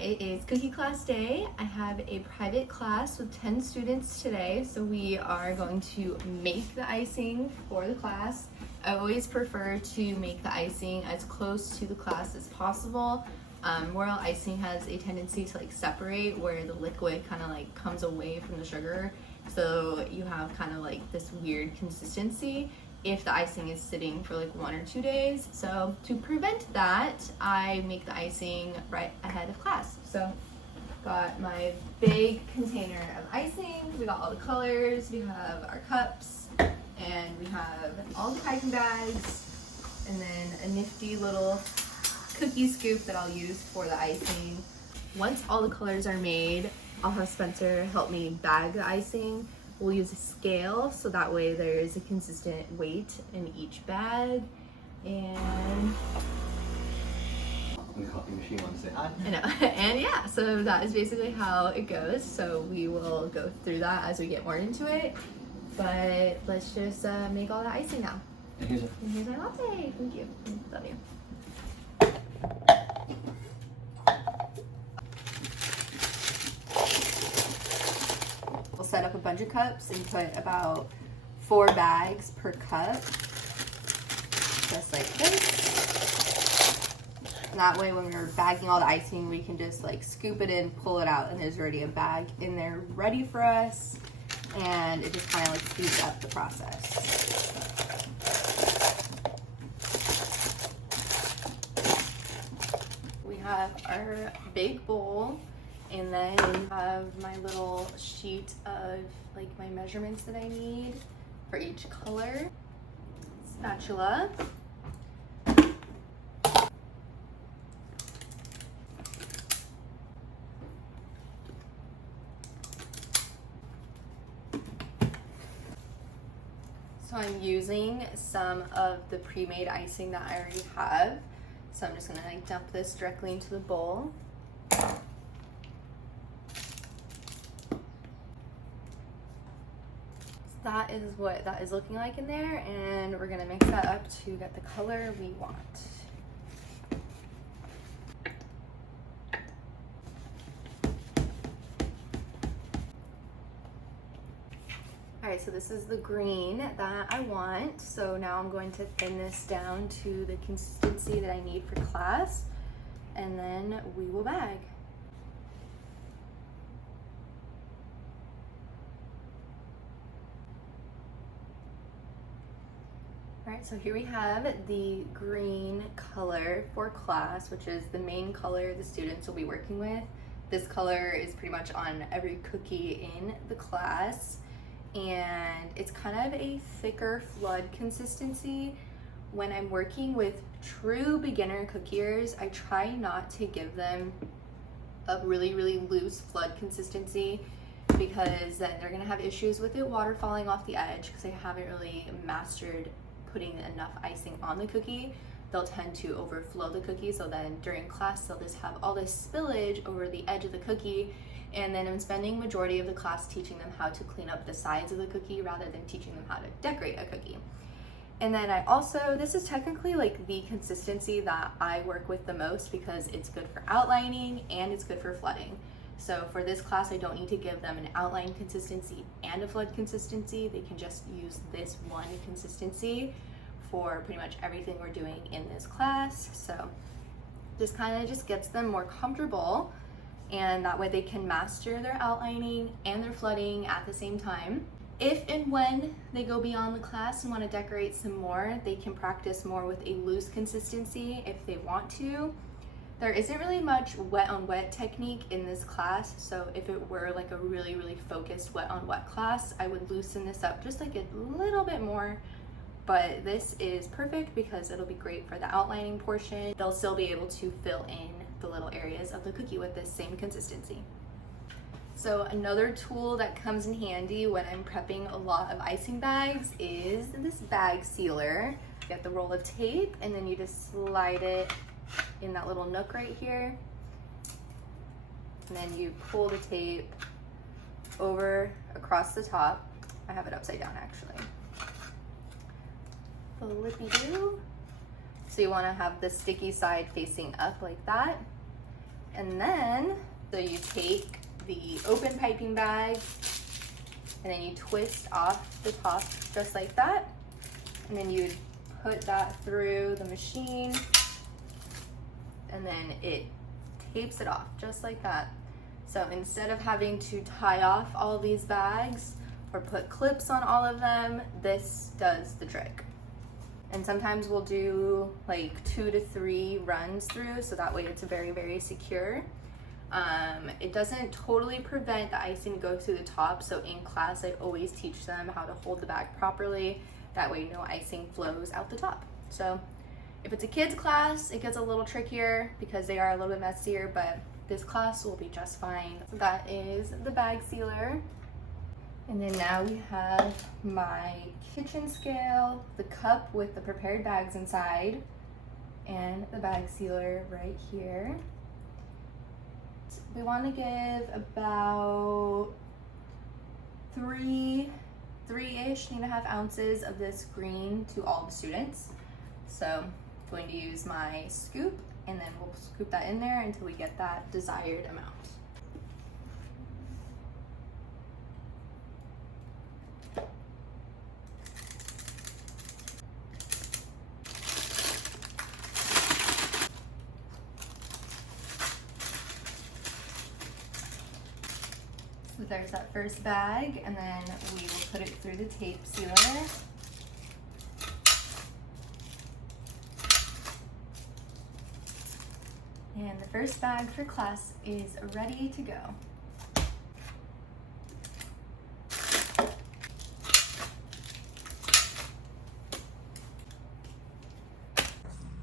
It is cookie class day. I have a private class with 10 students today, so we are going to make the icing for the class. I always prefer to make the icing as close to the class as possible. Royal icing has a tendency to separate where the liquid kind of comes away from the sugar, so you have kind of this weird consistency if the icing is sitting for 1 or 2 days. So to prevent that, I make the icing right ahead of class. So got my big container of icing, we got all the colors, we have our cups, and we have all the piping bags, and then a nifty little cookie scoop that I'll use for the icing. Once all the colors are made, I'll have Spencer help me bag the icing. We'll use a scale so that way there's a consistent weight in each bag. And the coffee machine wants to say hi. I know. And yeah, so that is basically how it goes. So we will go through that as we get more into it. But let's just make all the icing now. And here's my latte. Thank you. Love you. We'll set up a bunch of cups and put about 4 bags per cup, just like this. And that way when we're bagging all the icing, we can just scoop it in, pull it out, and there's already a bag in there ready for us. And it just kind of speeds up the process. We have our big bowl, and then we have my little sheet of my measurements that I need for each color. Spatula. So I'm using some of the pre-made icing that I already have. So I'm just gonna dump this directly into the bowl. That is what that is looking like in there, and we're gonna mix that up to get the color we want. All right, so this is the green that I want. So now I'm going to thin this down to the consistency that I need for class, and then we will bag. All right, so here we have the green color for class, which is the main color the students will be working with. This color is pretty much on every cookie in the class, and it's kind of a thicker flood consistency. When I'm working with true beginner cookiers, I try not to give them a really loose flood consistency, because then they're gonna have issues with it water falling off the edge because they haven't really mastered putting enough icing on the cookie. They'll tend to overflow the cookie, so then during class they'll just have all this spillage over the edge of the cookie, and then I'm spending majority of the class teaching them how to clean up the sides of the cookie rather than teaching them how to decorate a cookie. And then I also, this is technically the consistency that I work with the most because it's good for outlining and it's good for flooding. So for this class, I don't need to give them an outline consistency and a flood consistency. They can just use this one consistency for pretty much everything we're doing in this class. So just kind of just gets them more comfortable, and that way they can master their outlining and their flooding at the same time. If and when they go beyond the class and want to decorate some more, they can practice more with a loose consistency if they want to. There isn't really much wet on wet technique in this class, so if it were a really focused wet on wet class, I would loosen this up just a little bit more. But this is perfect because it'll be great for the outlining portion. They'll still be able to fill in the little areas of the cookie with this same consistency. So another tool that comes in handy when I'm prepping a lot of icing bags is this bag sealer. You get the roll of tape, and then you just slide it in that little nook right here, and then you pull the tape over across the top. I have it upside down actually. Flippy-doo. So you want to have the sticky side facing up like that, And then, so you take the open piping bag and then you twist off the top just like that. And then you'd put that through the machine and then it tapes it off just like that. So instead of having to tie off all these bags or put clips on all of them, this does the trick. And sometimes we'll do like 2 to 3 runs through, so that way it's very, very secure. It doesn't totally prevent the icing to go through the top, so in class I always teach them how to hold the bag properly. That way no icing flows out the top. So if it's a kids class, it gets a little trickier because they are a little bit messier, but this class will be just fine. So that is the bag sealer. And then now we have my kitchen scale, the cup with the prepared bags inside, and the bag sealer right here. We want to give about 3.5 ounces of this green to all the students. So I'm going to use my scoop and then we'll scoop that in there until we get that desired amount. So there's that first bag, and then we will put it through the tape sealer. And the first bag for class is ready to go.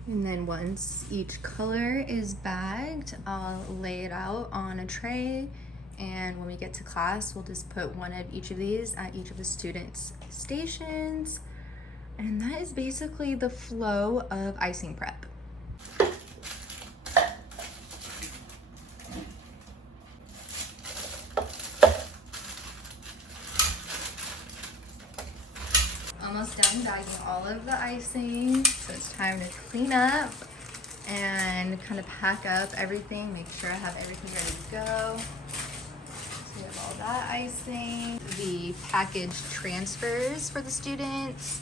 And then once each color is bagged, I'll lay it out on a tray. And when we get to class, we'll just put one of each of these at each of the students' stations. And that is basically the flow of icing prep. Almost done bagging all of the icing, so it's time to clean up and kind of pack up everything, make sure I have everything ready to go. We have all that icing, the package transfers for the students,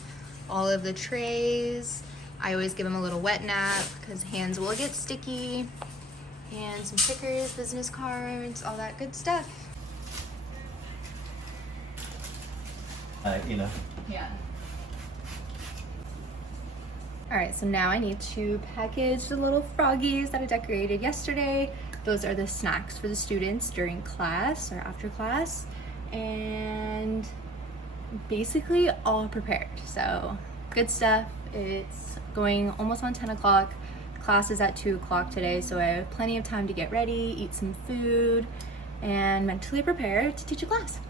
all of the trays. I always give them a little wet nap because hands will get sticky, and some stickers, business cards, all that good stuff. Yeah. All right, so now I need to package the little froggies that I decorated yesterday. Those are the snacks for the students during class or after class, and basically all prepared. So good stuff. It's going almost on 10 o'clock. Class is at 2 o'clock today, so I have plenty of time to get ready, eat some food, and mentally prepare to teach a class.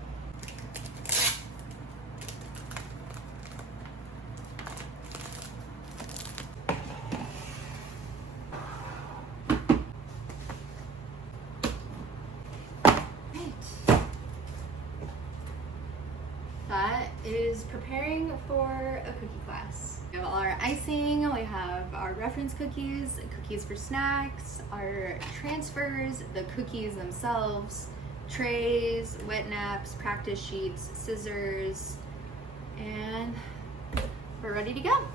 That is preparing for a cookie class. We have all our icing, we have our reference cookies, cookies for snacks, our transfers, the cookies themselves, trays, wet naps, practice sheets, scissors, and we're ready to go.